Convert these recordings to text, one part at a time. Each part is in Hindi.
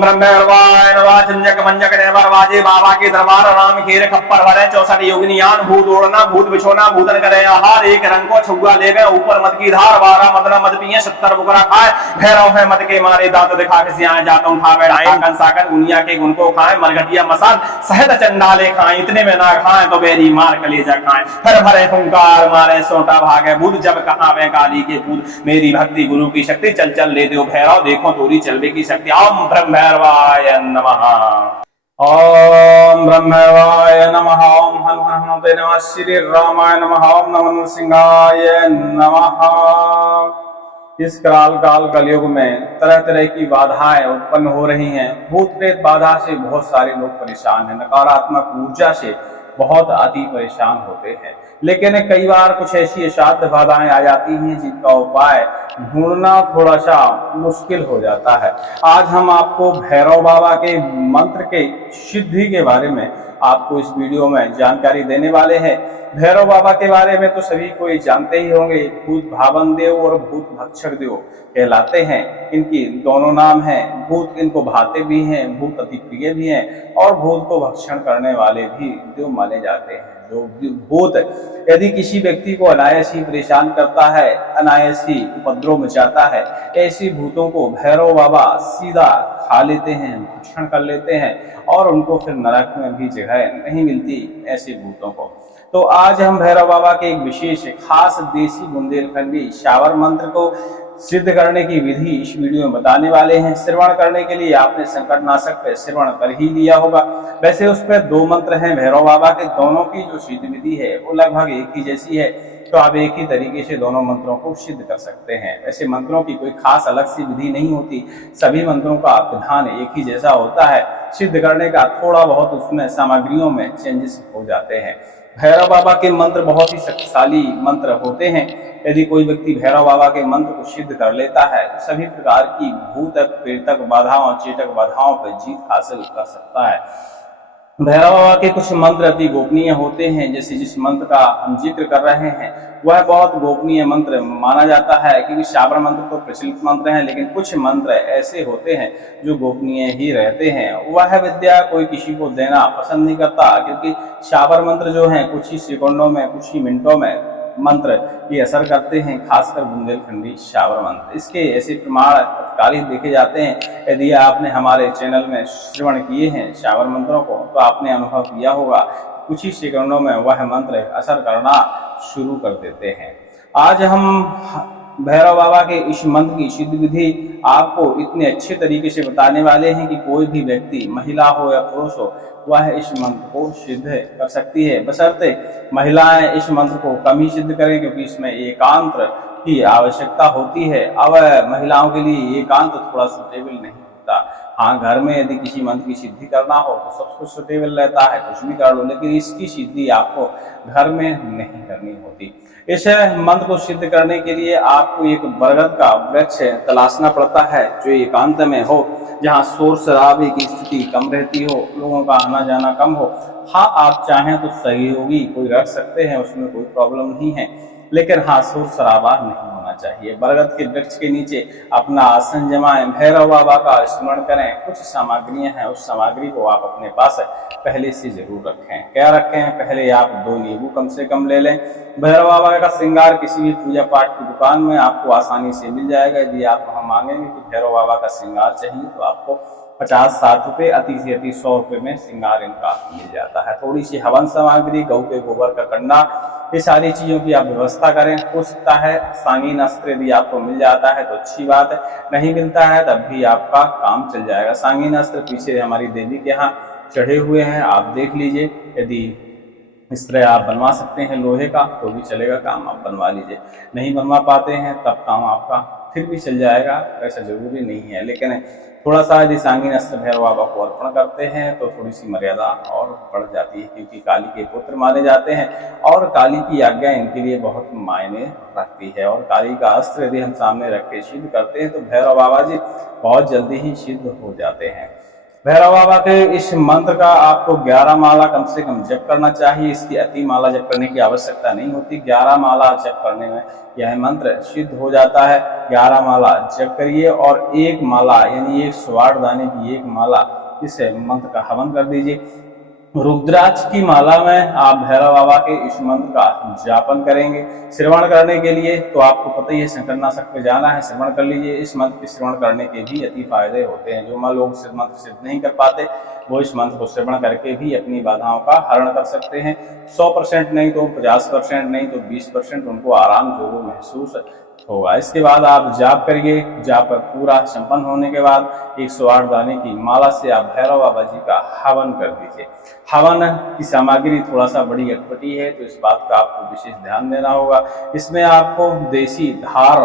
ब्रह्मवाय नमः। झंझक मंजक नेवर वाजे बाबा के दरबार राम खेर खप्पर भरे 64 योगिनियान भूत ओढ़ना भूत बिछोना भूतन करे आहार एक रंग को छुआ ले गए ऊपर मत की धार 12 मदना मद पिए 70 बुकरा खाए भैरव है मत के मारे दांत दिखा के सियाए जाता हूं खा बैठाए कंसाकर दुनिया के गुण को खाए मरघटिया मसाल सहद चंडाले खाए इतने में ना खाए तो बेरी मार कलेजा खाए फिर भरे हुंकार मारे सोटा भागे भूत जब कहा वे काली के भूत मेरी भक्ति गुरु की शक्ति चल चल ले दो भैरव देखो तोरी चलवे की शक्ति ओम ब्रह्मवाय नमः। ओम ब्रह्मवाय नमः। ओम हनुमते नमः। श्री रामाय नमः। ओम नमः सिंहाय नमः। इस काल कलयुग में तरह तरह की बाधाएं उत्पन्न हो रही हैं। भूत प्रेत बाधा से बहुत सारे लोग परेशान हैं, नकारात्मक ऊर्जा से बहुत अति परेशान होते हैं। लेकिन कई बार कुछ ऐसी असाध्य बाधाएं आ जाती हैं जिनका उपाय ढूंढना थोड़ा सा मुश्किल हो जाता है। आज हम आपको भैरव बाबा के मंत्र के सिद्धि के बारे में आपको इस वीडियो में जानकारी देने वाले हैं। भैरव बाबा के बारे में तो सभी कोई जानते ही होंगे। भूत भावन देव और भूत भक्षक देव कहलाते हैं। इनकी दोनों नाम हैं। भूत इनको भाते भी हैं, भूत अति प्रिय भी हैं और भूत को भक्षण करने वाले भी देव माने जाते हैं। जो भूत यदि किसी व्यक्ति को अनायास ही परेशान करता है, अनायास ही उपद्रव मचाता है, ऐसी भूतों को भैरव बाबा सीधा खा लेते हैं, भक्षण कर लेते हैं और उनको फिर नरक में भी जगह नहीं मिलती ऐसे भूतों को। तो आज हम भैरव बाबा के एक विशेष खास देसी बुंदेलखंडी शावर मंत्र को सिद्ध करने की विधि इस वीडियो में बताने वाले हैं। श्रवण करने के लिए आपने संकटनाशक पे श्रवण कर ही लिया होगा। वैसे उस पर 2 मंत्र हैं भैरव बाबा के, दोनों की जो सिद्ध विधि है वो लगभग एक ही जैसी है, तो आप एक ही तरीके से दोनों मंत्रों को सिद्ध कर सकते हैं। वैसे मंत्रों की कोई खास अलग सी विधि नहीं होती, सभी मंत्रों का विधान एक ही जैसा होता है। सिद्ध करने का थोड़ा बहुत उसमें सामग्रियों में चेंजेस हो जाते हैं। भैरव बाबा के मंत्र बहुत ही शक्तिशाली मंत्र होते हैं। यदि कोई व्यक्ति भैरव बाबा के मंत्र को सिद्ध कर लेता है तो सभी प्रकार की भूतक प्रेतक बाधाओं चेतक बाधाओं पर जीत हासिल कर सकता है। भैरव बाबा के कुछ मंत्र अति गोपनीय होते हैं। जैसे जिस मंत्र का हम जिक्र कर रहे हैं वह बहुत गोपनीय मंत्र माना जाता है, क्योंकि शावर मंत्र तो प्रचलित मंत्र हैं, लेकिन कुछ मंत्र ऐसे होते हैं जो गोपनीय ही रहते हैं। वह विद्या कोई किसी को देना पसंद नहीं करता, क्योंकि शावर मंत्र जो हैं कुछ ही सेकंडों में कुछ ही मिनटों में मंत्र ये असर करते हैं, खासकर बुंदेलखंडी शावर मंत्र। इसके ऐसे प्रमाण तत्कालिक देखे जाते हैं। यदि आपने हमारे चैनल में श्रवण किए हैं शावर मंत्रों को तो आपने अनुभव किया होगा कुछ ही सेकंडों में वह मंत्र असर करना शुरू कर देते हैं। आज हम भैरव बाबा के इस मंत्र की सिद्ध विधि आपको इतने अच्छे तरीके से बताने वाले हैं कि कोई भी व्यक्ति महिला हो या पुरुष हो वह इस मंत्र को सिद्ध कर सकती है, बशर्ते महिलाएं इस मंत्र को कम ही सिद्ध करें, क्योंकि इसमें एकांत की आवश्यकता होती है। अब महिलाओं के लिए एकांत थोड़ा सुटेबल नहीं होता। हाँ, घर में यदि किसी मंत्र की सिद्धि करना हो तो सब कुछ सुटेबल रहता है, कुछ भी कर लो, लेकिन इसकी सिद्धि आपको घर में नहीं करनी होती। इस मंत्र को सिद्ध करने के लिए आपको एक बरगद का वृक्ष तलाशना पड़ता है जो एकांत में हो, जहाँ शोर शराबे की स्थिति कम रहती हो, लोगों का आना जाना कम हो। हाँ, आप चाहें तो सहयोगी कोई रख सकते हैं, उसमें कोई प्रॉब्लम नहीं है, लेकिन हाँ शोर शराबा नहीं होना चाहिए। बरगद के वृक्ष के नीचे अपना आसन जमाएं, भैरव बाबा का स्मरण करें। कुछ सामग्रियां हैं, उस सामग्री को आप अपने पास पहले से जरूर रखें। क्या रखें? पहले आप 2 नींबू कम से कम ले लें। भैरव बाबा का श्रृंगार किसी भी पूजा पाठ की दुकान में आपको आसानी से मिल जाएगा। यदि आप वहाँ मांगेंगे कि भैरव बाबा का श्रृंगार चाहिए तो आपको 50-60 रुपये, अति से अति 100 रुपये में श्रृंगार इनका मिल जाता है। थोड़ी सी हवन सामग्री, गऊ के गोबर का कंडा, ये सारी चीजों की आप व्यवस्था करें। हो सकता है सांगीन अस्त्र यदि आपको मिल जाता है तो अच्छी बात है, नहीं मिलता है तब भी आपका काम चल जाएगा। सांगीन अस्त्र पीछे हमारी देवी के यहाँ चढ़े हुए हैं, आप देख लीजिए। यदि इस तरह आप बनवा सकते हैं लोहे का तो भी चलेगा, काम आप बनवा लीजिए। नहीं बनवा पाते हैं तब काम आपका फिर भी चल जाएगा, ऐसा जरूरी नहीं है। लेकिन थोड़ा सा यदि सांगीन अस्त्र भैरव बाबा को अर्पण करते हैं तो थोड़ी सी मर्यादा और बढ़ जाती है, क्योंकि काली के पुत्र माने जाते हैं और काली की आज्ञा इनके लिए बहुत मायने रखती है। और काली का अस्त्र यदि हम सामने रख के सिद्ध करते हैं तो भैरव बाबा जी बहुत जल्दी ही सिद्ध हो जाते हैं। भैरव बाबा के इस मंत्र का आपको 11 माला कम से कम जप करना चाहिए। इसकी अति माला जप करने की आवश्यकता नहीं होती। 11 माला जप करने में यह मंत्र सिद्ध हो जाता है। 11 माला जप करिए और एक माला यानी एक स्वर्ण दाने की एक माला इस मंत्र का हवन कर दीजिए। रुद्राक्ष की माला में आप भैरव बाबा के इस मंत्र का जापन करेंगे। श्रवण करने के लिए तो आपको पता ही है शंकरनाशक पे जाना है, श्रवण कर लीजिए। इस मंत्र के श्रवण करने के भी अति फायदे होते हैं। जो लोग मंत्र सिद्ध नहीं कर पाते वो इस मंत्र को श्रवण करके भी अपनी बाधाओं का हरण कर सकते हैं। 100% नहीं तो 50%, नहीं तो 20% उनको आराम जरूर महसूस होगा। इसके बाद आप जाप करिए। जाप पूरा संपन्न होने के बाद 108 दाने की माला से आप भैरव बाबा जी का हवन कर दीजिए। हवन की सामग्री थोड़ा सा बड़ी अटपटी है तो इस बात का आपको विशेष ध्यान देना होगा। इसमें आपको देसी धार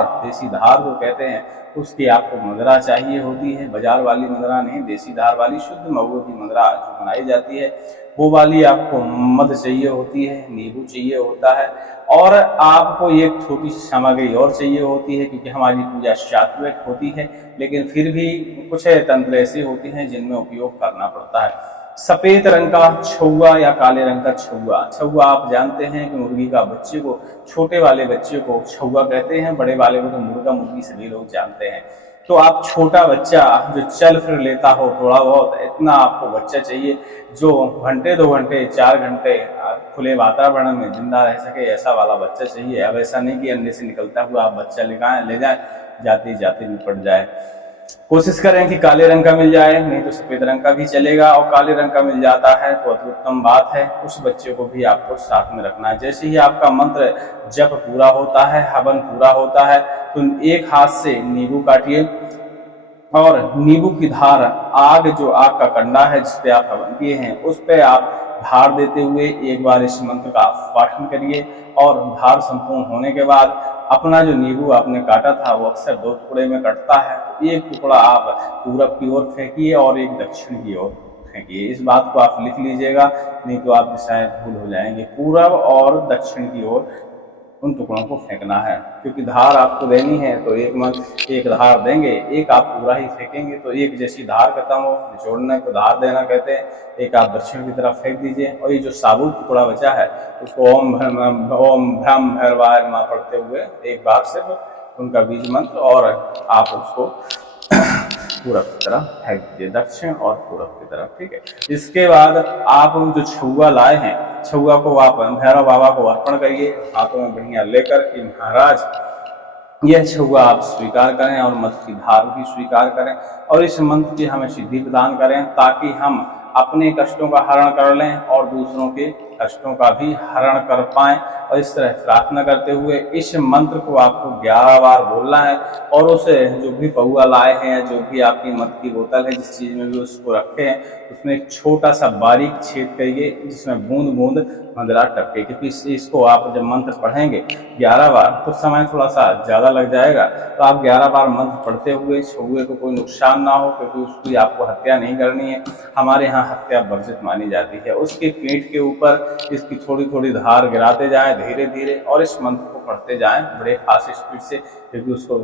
जो कहते हैं उसकी आपको मदिरा चाहिए होती है। बाजार वाली मदिरा नहीं, देसी धार वाली शुद्ध महुए की मदिरा जो बनाई जाती है वो वाली आपको मध चाहिए होती है, नींबू चाहिए होता है और आपको एक छोटी सी सामग्री और चाहिए होती है, क्योंकि हमारी पूजा सात्विक होती है लेकिन फिर भी कुछ तंत्र ऐसे होते हैं जिनमें उपयोग करना पड़ता है। सफेद रंग का छुआ या काले रंग का छुआ आप जानते हैं कि मुर्गी का बच्चे को, छोटे वाले बच्चे को छुआ कहते हैं, बड़े वाले को तो मुर्गा मुर्गी सभी लोग जानते हैं। तो आप छोटा बच्चा जो चल फिर लेता हो थोड़ा बहुत, इतना आपको बच्चा चाहिए जो घंटे 2 घंटे 4 घंटे खुले वातावरण में जिंदा रह सके, ऐसा वाला बच्चा चाहिए। अब ऐसा नहीं कि अंडे से निकलता हुआ आप बच्चा ले जाए जाते जाते निपट जाए। कोशिश करें कि काले रंग का मिल जाए, नहीं तो सफेद रंग का भी चलेगा, और काले रंग का मिल जाता है तो अति उत्तम बात है। उस बच्चे को भी आपको साथ में रखना है। जैसे ही आपका मंत्र जप पूरा होता है, हवन पूरा होता है, तो एक हाथ से नींबू काटिए और नींबू की धार जो आग का कंडा है जिसपे आप हवन किए हैं उस पे आप धार देते हुए एक बार इस मंत्र का पाठन करिए। और धार संपूर्ण होने के बाद अपना जो नींबू आपने काटा था वो अक्सर 2 टुकड़े में कटता है, तो एक टुकड़ा आप पूरब की ओर फेंकिए और एक दक्षिण की ओर फेंकिए। इस बात को आप लिख लीजिएगा, नहीं तो आप शायद भूल हो जाएंगे। पूरब और दक्षिण की ओर उन टुकड़ों को फेंकना है, क्योंकि धार आपको देनी है तो एक धार देंगे, एक आप पूरा ही फेंकेंगे। तो एक जैसी धार खत्म हो, निचोड़ने को धार देना कहते हैं, एक आप दक्षिण की तरफ फेंक दीजिए। और ये जो साबुत टुकड़ा बचा है उसको ओम भ्रम भैरवाय नमः पढ़ते हुए एक बार सिर्फ उनका बीज मंत्र और आप उसको पूरब की तरफ फेंक दीजिए, दक्षिण और पूरब की तरफ, ठीक है। इसके बाद आप जो छुआ लाए हैं, छुआ को आप भैरव बाबा को अर्पण करिए हाथों में बढ़िया लेकर कि महाराज यह छुआ आप स्वीकार करें और मत की धार भी स्वीकार करें और इस मंत्र की हमें सिद्धि प्रदान करें, ताकि हम अपने कष्टों का हरण कर लें और दूसरों के कष्टों का भी हरण कर पाएं। और इस तरह प्रार्थना करते हुए इस मंत्र को आपको 11 बार बोलना है। और उसे जो भी पौआ लाए हैं या जो भी आपकी मद की बोतल है, जिस चीज में भी उसको रखे हैं, उसमें एक छोटा सा बारीक छेद करिए जिसमें बूंद बूंद मदिरा टपके, क्योंकि इसको आप जब मंत्र पढ़ेंगे 11 बार तो समय थोड़ा सा ज्यादा लग जाएगा। तो आप 11 बार मंत्र पढ़ते हुए छुए को कोई नुकसान ना हो, क्योंकि उसकी आपको हत्या नहीं करनी है। हमारे यहाँ हत्या वर्जित मानी जाती है। उसके पीठ के ऊपर इसकी थोड़ी थोड़ी धार गिराते जाएं धीरे धीरे और इस मंत्र को पढ़ते जाएं बड़े खास स्पीड से, क्योंकि उसको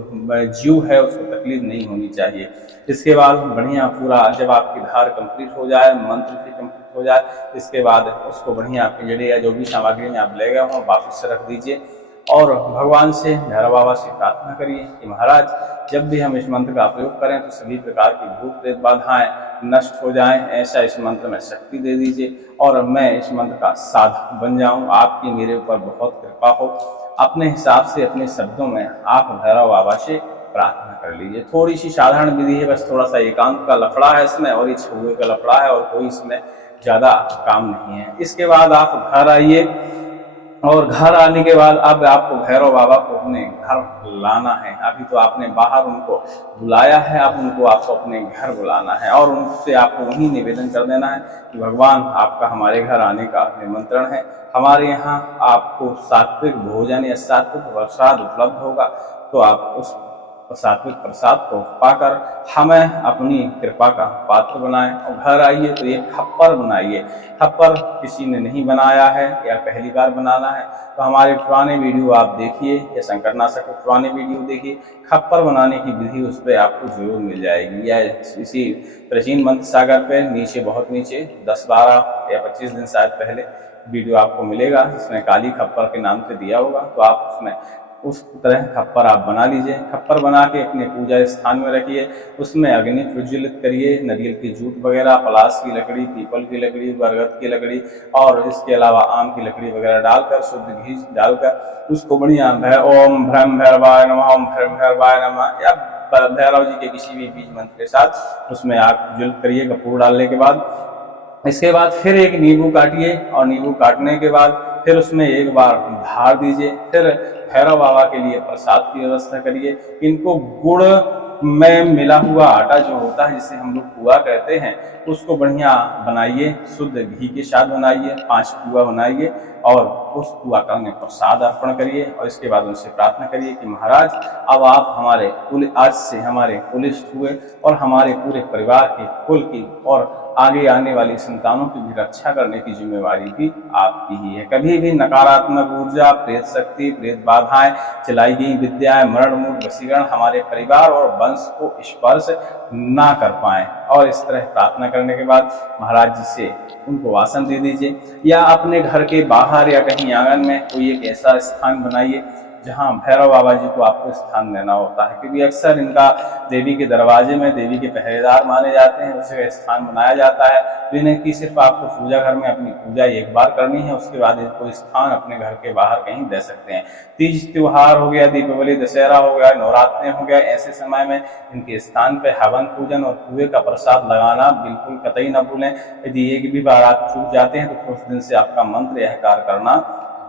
जीव है उसको तकलीफ नहीं होनी चाहिए। इसके बाद बढ़िया पूरा जब आपकी धार कंप्लीट हो जाए, मंत्र भी कंप्लीट हो जाए, इसके बाद उसको बढ़िया आपकी जड़ी या जो भी सामग्री में आप ले गए हों वापस से रख दीजिए और भगवान से, भैरव बाबा से प्रार्थना करिए कि महाराज जब भी हम इस मंत्र का प्रयोग करें तो सभी प्रकार की भूत प्रेत बाधाएं नष्ट हो जाएं, ऐसा इस मंत्र में शक्ति दे दीजिए और मैं इस मंत्र का साधक बन जाऊं। आपकी मेरे ऊपर बहुत कृपा हो। अपने हिसाब से अपने शब्दों में आप भैरव बाबा से प्रार्थना कर लीजिए। थोड़ी सी साधारण विधि है, बस थोड़ा सा एकांत का लफड़ा है इसमें और ये छुए का लफड़ा है और कोई इसमें ज्यादा काम नहीं है। इसके बाद आप घर आइए और घर आने के बाद अब आपको भैरव बाबा को अपने घर लाना है। अभी तो आपने बाहर उनको बुलाया है, अब उनको आपको अपने घर बुलाना है और उनसे आपको वही निवेदन कर देना है कि भगवान आपका हमारे घर आने का निमंत्रण है। हमारे यहाँ आपको सात्विक भोजन या सात्विक प्रसाद उपलब्ध होगा, तो आप उस सात्विक प्रसाद को पाकर हमें अपनी कृपा का पात्र बनाएं। और घर आइए तो ये खप्पर बनाइए। खप्पर किसी ने नहीं बनाया है या पहली बार बनाना है तो हमारे पुराने वीडियो आप देखिए या संकटनाशक के पुराने वीडियो देखिए। खप्पर बनाने की विधि उस पर आपको जरूर मिल जाएगी, या इसी प्राचीन मंत्र सागर पे नीचे, बहुत नीचे 10-12 या 25 दिन शायद पहले वीडियो आपको मिलेगा जिसमें काली खप्पर के नाम से दिया होगा। तो आप उसमें उस तरह खप्पर आप बना लीजिए। खप्पर बना के अपने पूजा स्थान में रखिए, उसमें अग्नि प्रज्वलित करिए, नारियल की जूट वगैरह, पलाश की लकड़ी, पीपल की लकड़ी, बरगद की लकड़ी और इसके अलावा आम की लकड़ी वगैरह डालकर, शुद्ध घी डालकर उसको बढ़िया ओम भ्रम भैरवाय नमः, ओम भ्रम भैरवाय नमः या भैरव जी के किसी भी बीज मंत्र के साथ उसमें आप ज्वलित करिए कपूर डालने के बाद। इसके बाद फिर एक नींबू काटिए और नींबू काटने के बाद फिर उसमें एक बार धार दीजिए। फिर भैरव बाबा के लिए प्रसाद की व्यवस्था करिए। इनको गुड़ में मिला हुआ आटा जो होता है जिसे हम लोग पुआ कहते हैं उसको बढ़िया बनाइए, शुद्ध घी के साथ बनाइए, 5 पुआ बनाइए और उस पुआ का उन्हें प्रसाद अर्पण करिए। और इसके बाद उनसे प्रार्थना करिए कि महाराज अब आप हमारे आज से हमारे कुलिष्ठ हुए और हमारे पूरे परिवार की, कुल की और आगे आने वाली संतानों की भी रक्षा करने की जिम्मेवारी भी आपकी ही है। कभी भी नकारात्मक ऊर्जा, प्रेत शक्ति, प्रेत बाधाएं, चलाई गई विद्याएं, मरण मूल वशीकरण हमारे परिवार और वंश को स्पर्श ना कर पाए। और इस तरह प्रार्थना करने के बाद महाराज जी से उनको आसन दे दीजिए, या अपने घर के बाहर या कहीं आंगन में कोई एक ऐसा स्थान बनाइए जहाँ भैरव बाबा जी को आपको स्थान देना होता है, क्योंकि अक्सर इनका देवी के दरवाजे में देवी के पहरेदार माने जाते हैं, उसे स्थान बनाया जाता है। तो इन्हें कि सिर्फ आपको पूजा घर में अपनी पूजा एक बार करनी है, उसके बाद इनको स्थान अपने घर के बाहर कहीं दे सकते हैं। तीज त्योहार हो गया, दीपावली, दशहरा हो गया, नवरात्रे हो गया, ऐसे समय में इनके स्थान पे हवन पूजन और पुए का प्रसाद लगाना बिल्कुल कतई न भूलें। यदि एक भी बार आप चूक जाते हैं तो उस दिन से आपका मंत्र यह कार्य करना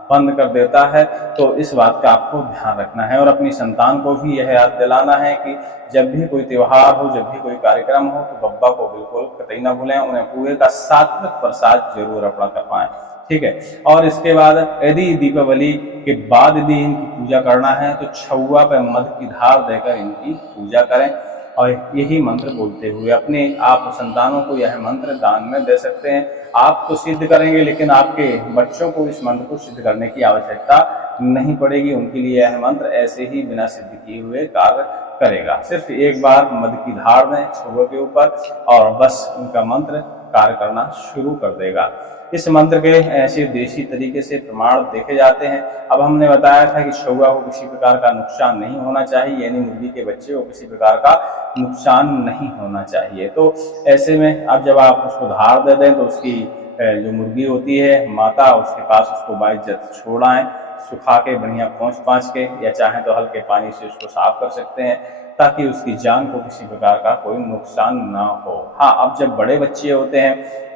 बंद कर देता है। तो इस बात का आपको ध्यान रखना है और अपनी संतान को भी यह याद दिलाना है कि जब भी कोई त्योहार हो, जब भी कोई कार्यक्रम हो तो बब्बा को बिल्कुल कतई ना भूलें, उन्हें पुए का सात्विक प्रसाद जरूर अर्पण करवाएं। ठीक है। और इसके बाद यदि दीपावली के बाद यदि इनकी पूजा करना है तो छुआ पे मध की धार देकर इनकी पूजा करें और यही मंत्र बोलते हुए अपने आप संतानों को यह मंत्र दान में दे सकते हैं। आप तो सिद्ध करेंगे लेकिन आपके बच्चों को इस मंत्र को सिद्ध करने की आवश्यकता नहीं पड़ेगी। उनके लिए यह मंत्र ऐसे ही बिना सिद्ध किए हुए कार्य करेगा। सिर्फ एक बार मध की धार दें छुआ के ऊपर और बस उनका मंत्र कार्य करना शुरू कर देगा। इस मंत्र के ऐसे देसी तरीके से प्रमाण देखे जाते हैं। अब हमने बताया था कि छुआ को किसी प्रकार का नुकसान नहीं होना चाहिए, यानी मुर्गी के बच्चे को किसी प्रकार का नुकसान नहीं होना चाहिए। तो ऐसे में अब जब आप उसको धार दे दें तो उसकी जो मुर्गी होती है माता, उसके पास उसको बाइज्जत छोड़ आएं, सुखा के बढ़िया पोंछ के, या चाहे तो हल्के पानी से उसको साफ कर सकते हैं ताकि उसकी जान को किसी प्रकार का कोई नुकसान ना हो। हाँ, अब जब बड़े बच्चे होते हैं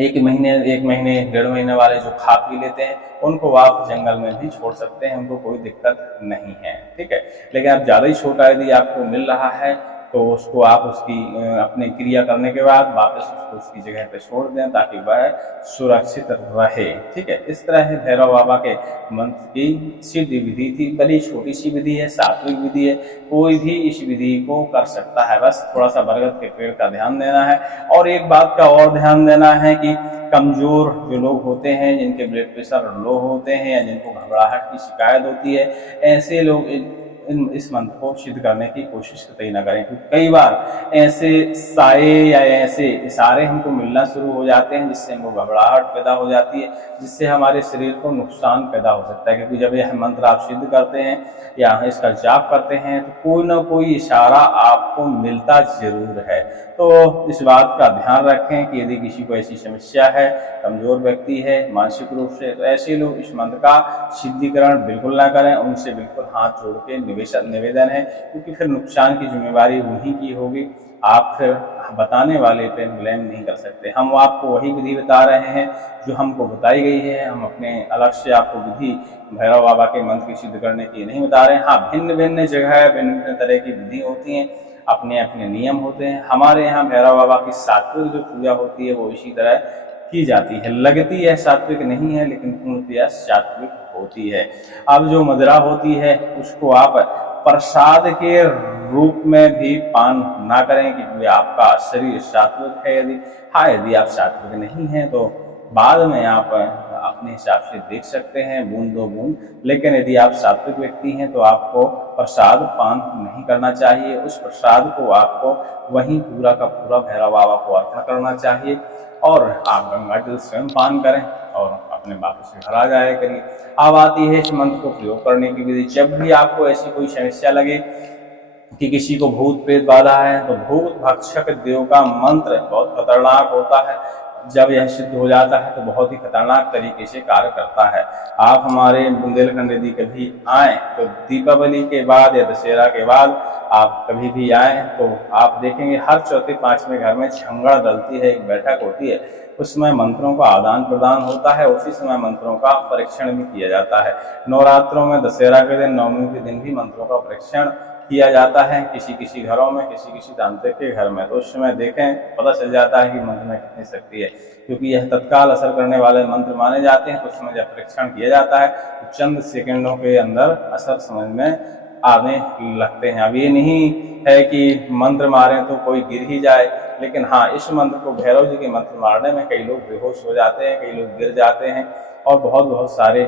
1 महीने 1.5 महीने वाले जो खा पी लेते हैं उनको आप जंगल में भी छोड़ सकते हैं, उनको कोई दिक्कत नहीं है। ठीक है। लेकिन अब ज़्यादा ही छोटा यदि आपको मिल रहा है तो उसको आप उसकी अपने क्रिया करने के बाद वापस उसको उसकी जगह पे छोड़ दें ताकि वह सुरक्षित रहे। ठीक है। इस तरह है भैरव बाबा के मंत्र की सिद्ध विधि थी। बड़ी छोटी सी विधि है, सात्विक विधि है, कोई भी इस विधि को कर सकता है। बस थोड़ा सा बरगद के पेड़ का ध्यान देना है। और एक बात का और ध्यान देना है कि कमजोर जो लोग होते हैं, जिनके ब्लड प्रेशर लो होते हैं या जिनको घबराहट की शिकायत होती है, ऐसे लोग इस मंत्र को सिद्ध करने की कोशिश कतई ना करें, क्योंकि कई बार ऐसे साए या ऐसे इशारे हमको मिलना शुरू हो जाते हैं जिससे हमको घबराहट पैदा हो जाती है, जिससे हमारे शरीर को नुकसान पैदा हो सकता है। क्योंकि जब यह मंत्र आप सिद्ध करते हैं या इसका जाप करते हैं तो कोई ना कोई इशारा आपको मिलता जरूर है। तो इस बात का ध्यान रखें कि यदि किसी को ऐसी समस्या है, कमजोर व्यक्ति है मानसिक रूप से, तो ऐसे लोग इस मंत्र का सिद्धीकरण बिल्कुल ना करें। उनसे बिल्कुल हाथ जोड़ के निवेदन है, क्योंकि फिर नुकसान की जिम्मेवारी उन्हीं की होगी, आप फिर बताने वाले पे ब्लेम नहीं कर सकते। हम आपको वही विधि बता रहे हैं जो हमको बताई गई है। हम अपने अलग से आपको विधि भैरव बाबा के मंत्र की सिद्ध करने की नहीं बता रहे हैं। हाँ, भिन्न भिन्न जगह भिन्न तरह की विधि होती हैं, अपने अपने नियम होते हैं। हमारे यहाँ भैरव बाबा की सात्विक जो पूजा होती है वो इसी तरह की जाती है। लगती है सात्विक नहीं है लेकिन पूर्णतया सात्विक होती है। अब जो मदिरा होती है उसको आप प्रसाद के रूप में भी पान ना करें, क्योंकि आपका शरीर सात्विक है। यदि आप सात्विक नहीं हैं तो बाद में आप अपने हिसाब से देख सकते हैं बूंद दो बूंद, लेकिन यदि आप सात्विक व्यक्ति हैं तो आपको प्रसाद पान नहीं करना चाहिए। उस प्रसाद को आपको वहीं पूरा का पूरा भैरव बाबा को अर्पण करना चाहिए और आप गंगा जल स्वयं पान करें और अपने वापस घर आ जाया करिए। अब आती है इस मंत्र को प्रयोग करने की विधि। जब भी आपको ऐसी कोई समस्या लगे कि किसी को भूत प्रेत बाधा है तो भूत भक्षक देव का मंत्र बहुत खतरनाक होता है। जब यह सिद्ध हो जाता है तो बहुत ही खतरनाक तरीके से कार्य करता है। आप हमारे बुंदेलखंड यदि कभी आए तो दीपावली के बाद या दशहरा के बाद आप कभी भी आए तो आप देखेंगे हर चौथे पांचवें घर में छंगड़ डलती है, एक बैठक होती है, उसमें मंत्रों का आदान प्रदान होता है। उसी समय मंत्रों का परीक्षण भी किया जाता है। नवरात्रों में दशहरा के दिन, नवमी के दिन भी मंत्रों का परीक्षण किया जाता है किसी किसी घरों में, किसी किसी तांत्रिक के घर में। तो उस समय देखें पता चल जाता है कि मंत्र में कितनी शक्ति है, क्योंकि यह तत्काल असर करने वाले मंत्र माने जाते हैं। तो उसमें जब परीक्षण किया जाता है तो चंद सेकंडों के अंदर असर समझ में आने लगते हैं। अब ये नहीं है कि मंत्र मारें तो कोई गिर ही जाए, लेकिन हाँ, इस मंत्र को भैरव जी के मंत्र मारने में कई लोग बेहोश हो जाते हैं, कई लोग गिर जाते हैं और बहुत सारे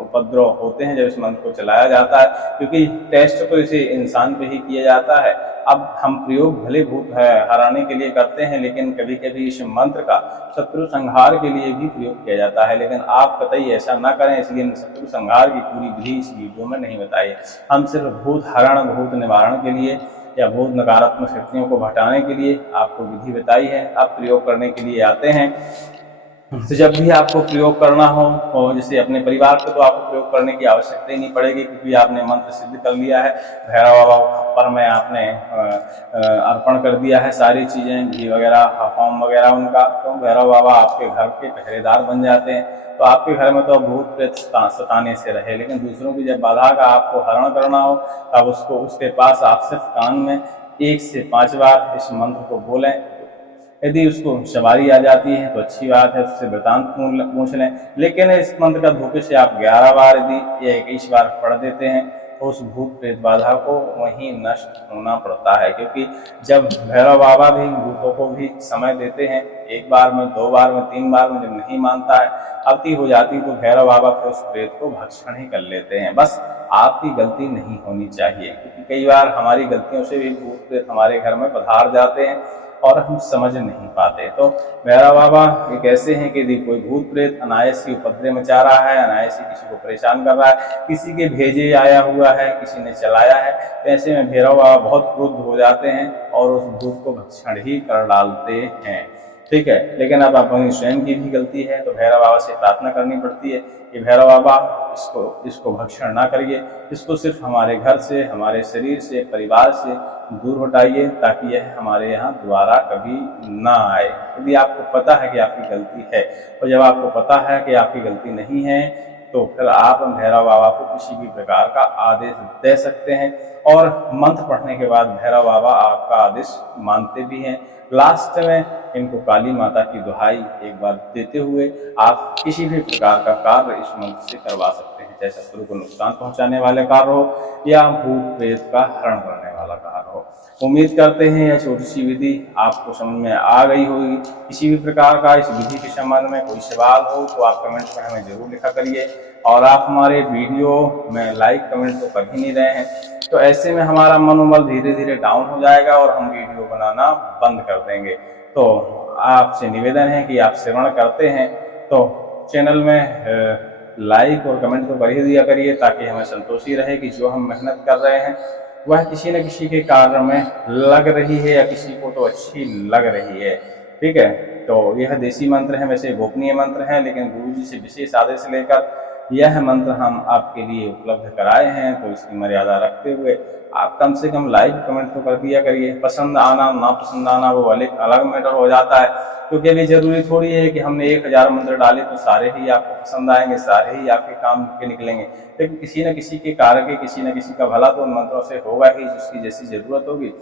उपद्रव होते हैं जब इस मंत्र को चलाया जाता है, क्योंकि टेस्ट तो इसे इंसान पे ही किया जाता है। अब हम प्रयोग भले भूत हराने के लिए करते हैं, लेकिन कभी कभी इस मंत्र का शत्रु संहार के लिए भी प्रयोग किया जाता है। लेकिन आप कतई ऐसा ना करें, इसलिए शत्रु संहार की पूरी विधि इस वीडियो में नहीं बताई है। हम सिर्फ भूत हरण, भूत निवारण के लिए या भूत नकारात्मक शक्तियों को हटाने के लिए आपको विधि बताई है। आप प्रयोग करने के लिए आते हैं तो जब भी आपको प्रयोग करना हो, और जैसे अपने परिवार को तो आपको प्रयोग करने की आवश्यकता ही नहीं पड़ेगी, क्योंकि आपने मंत्र सिद्ध कर लिया है। भैरव बाबा पर में आपने अर्पण कर दिया है सारी चीज़ें, घी वगैरह, होम वगैरह उनका, तो भैरव बाबा आपके घर के पहरेदार बन जाते हैं। तो आपके घर में तो भूत प्रेत सताने से रहे, लेकिन दूसरों की जब बाधा का आपको हरण करना हो तब उसके पास आप सिर्फ कान में 1 से 5 बार इस मंत्र को बोलें। यदि उसको सवारी आ जाती है तो अच्छी बात है, उससे वृतांत पूछ लें। लेकिन इस मंत्र का धोखे से आप 11 बार यदि या 21 बार पढ़ देते हैं तो उस भूत प्रेत बाधा को वहीं नष्ट होना पड़ता है, क्योंकि जब भैरव बाबा भी भूतों को भी समय देते हैं, 1 बार में, 2 बार में, 3 बार में, जब नहीं मानता है, अति हो जाती तो भैरव बाबा फिर उस प्रेत को भक्षण ही कर लेते हैं। बस आपकी गलती नहीं होनी चाहिए, क्योंकि कई बार हमारी गलतियों से भी भूत प्रेत हमारे घर में पधार जाते हैं और हम समझ नहीं पाते। तो भैरव बाबा एक ऐसे हैं कि यदि कोई भूत प्रेत अनायास ही उपद्रव मचा रहा है, अनायास ही किसी को परेशान कर रहा है, किसी के भेजे आया हुआ है, किसी ने चलाया है, तो ऐसे में भैरव बाबा बहुत क्रुद्ध हो जाते हैं और उस भूत को भक्षण ही कर डालते हैं। ठीक है, लेकिन अब अपनी स्वयं की भी गलती है तो भैरव बाबा से प्रार्थना करनी पड़ती है कि भैरव बाबा इसको भक्षण ना करिए, इसको सिर्फ हमारे घर से, हमारे शरीर से, परिवार से दूर हटाइए, ताकि यह हमारे यहाँ दोबारा कभी ना आए। यदि आपको पता है कि आपकी गलती है, और जब आपको पता है कि आपकी गलती नहीं है, तो फिर आप भैरव बाबा को किसी भी प्रकार का आदेश दे सकते हैं, और मंत्र पढ़ने के बाद भैरव बाबा आपका आदेश मानते भी हैं। लास्ट में इनको काली माता की दुहाई एक बार देते हुए आप किसी भी प्रकार का कार्य इस मंत्र से करवा सकते हैं, चाहे शत्रु को नुकसान पहुंचाने वाले कार्य हो या भूत प्रेत का हरण करने वाला कार्य हो। उम्मीद करते हैं यह छोटी सी विधि आपको समझ में आ गई होगी। किसी भी प्रकार का इस विधि के संबंध में कोई सवाल हो तो आप कमेंट में हमें जरूर लिखा करिए, और आप हमारे वीडियो में लाइक कमेंट तो कर ही नहीं रहे हैं, तो ऐसे में हमारा मनोबल धीरे धीरे डाउन हो जाएगा और हम वीडियो बनाना बंद कर देंगे। तो आपसे निवेदन है कि आप श्रवण करते हैं तो चैनल में लाइक और कमेंट तो कर ही दिया करिए, ताकि हमें संतोषी रहे कि जो हम मेहनत कर रहे हैं वह किसी न किसी के कार्य में लग रही है, या किसी को तो अच्छी लग रही है। ठीक है, तो यह देसी मंत्र है, वैसे गोपनीय मंत्र है, लेकिन गुरु जी से विशेष आदेश लेकर यह मंत्र हम आपके लिए उपलब्ध कराए हैं। तो इसकी मर्यादा रखते हुए आप कम से कम लाइक कमेंट तो कर दिया करिए। पसंद आना ना पसंद आना वो अलग मैटर हो जाता है, क्योंकि अभी जरूरी थोड़ी है कि हमने 1000 मंत्र डाले तो सारे ही आपको पसंद आएंगे, सारे ही आपके काम के निकलेंगे। लेकिन किसी न किसी के कार्य के, किसी न किसी का भला तो उन मंत्रों से होगा ही, जिसकी जैसी जरूरत होगी।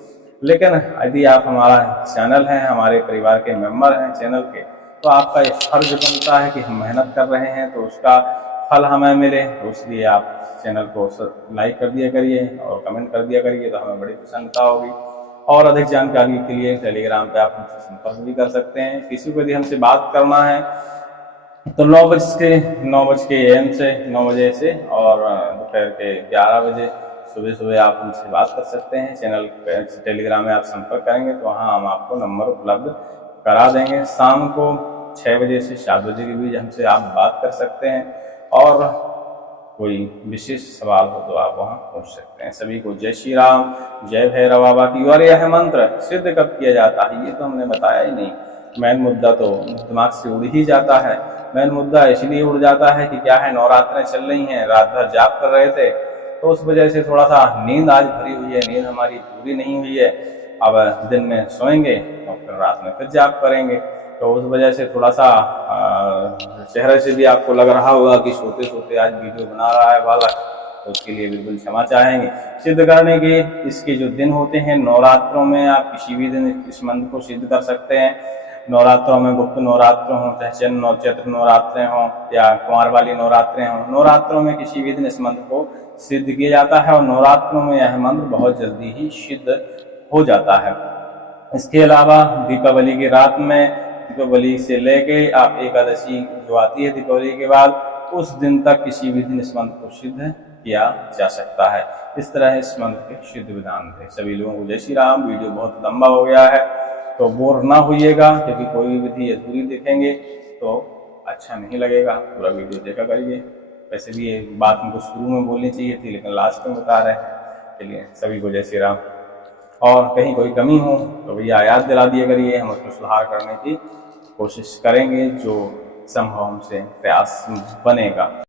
लेकिन यदि आप हमारा चैनल हैं, हमारे परिवार के मेंबर हैं चैनल के, तो आपका ये फर्ज बनता है कि हम मेहनत कर रहे हैं तो उसका फल हमें मिले, तो इसलिए आप चैनल को लाइक कर दिया करिए और कमेंट कर दिया करिए, तो हमें बड़ी प्रसन्नता होगी। और अधिक जानकारी के लिए टेलीग्राम पे आप हमसे संपर्क भी कर सकते हैं। किसी को यदि हमसे बात करना है तो 9 बजे AM से 9 बजे से और दोपहर के 11 बजे सुबह आप हमसे बात कर सकते हैं। चैनल टेलीग्राम में आप संपर्क करेंगे तो वहाँ हम आपको नंबर उपलब्ध करा देंगे। शाम को 6 बजे से 7 बजे के बीच हमसे आप बात कर सकते हैं और कोई विशेष सवाल हो तो आप वहाँ पूछ सकते हैं। सभी को जय श्री राम, जय भैरव बाबा की। और यह मंत्र सिद्ध कब किया जाता है ये तो हमने बताया ही नहीं। मेन मुद्दा तो दिमाग से उड़ ही जाता है। मेन मुद्दा इसलिए उड़ जाता है कि क्या है, नवरात्रें चल रही हैं, रात भर जाप कर रहे थे तो उस वजह से थोड़ा सा नींद आज भरी हुई है, नींद हमारी पूरी नहीं हुई है। अब दिन में सोएंगे और फिर रात में फिर जाप करेंगे, तो उस वजह से थोड़ा सा चेहरे से भी आपको लग रहा होगा कि सोते सोते आज वीडियो बना रहा है बालक, तो उसके लिए बिल्कुल क्षमा चाहेंगे। सिद्ध करने के इसके जो दिन होते हैं नवरात्रों में, आप किसी भी दिन इस मंत्र को सिद्ध कर सकते हैं। नवरात्रों में गुप्त नवरात्र हों, चाहे चैत्र नवरात्रें हों या कुंवर वाली नवरात्रें हों, नवरात्रों में किसी भी दिन इस मंत्र को सिद्ध किया जाता है और नवरात्रों में यह मंत्र बहुत जल्दी ही सिद्ध हो जाता है। इसके अलावा दीपावली की रात में, दीपावली से लेके आप एकादशी जो आती है दीपावली के बाद, उस दिन तक किसी भी दिन इस मंत्र को सिद्ध किया जा सकता है। इस तरह इस मंत्र के सिद्ध विधान थे। सभी लोगों को जय श्री राम। वीडियो बहुत लंबा हो गया है तो बोर ना होइएगा, क्योंकि कोई भी विधि अधूरी देखेंगे तो अच्छा नहीं लगेगा। पूरा वीडियो देखा करिए। वैसे भी ये बात हमको शुरू में बोलनी चाहिए थी लेकिन लास्ट में बता रहे हैं। चलिए, सभी को जय श्री राम। और कहीं कोई कमी हो तो भैया याद दिला दिया करिए, हम उसको सुधार करने की कोशिश करेंगे जो संभव हमसे प्रयास बनेगा।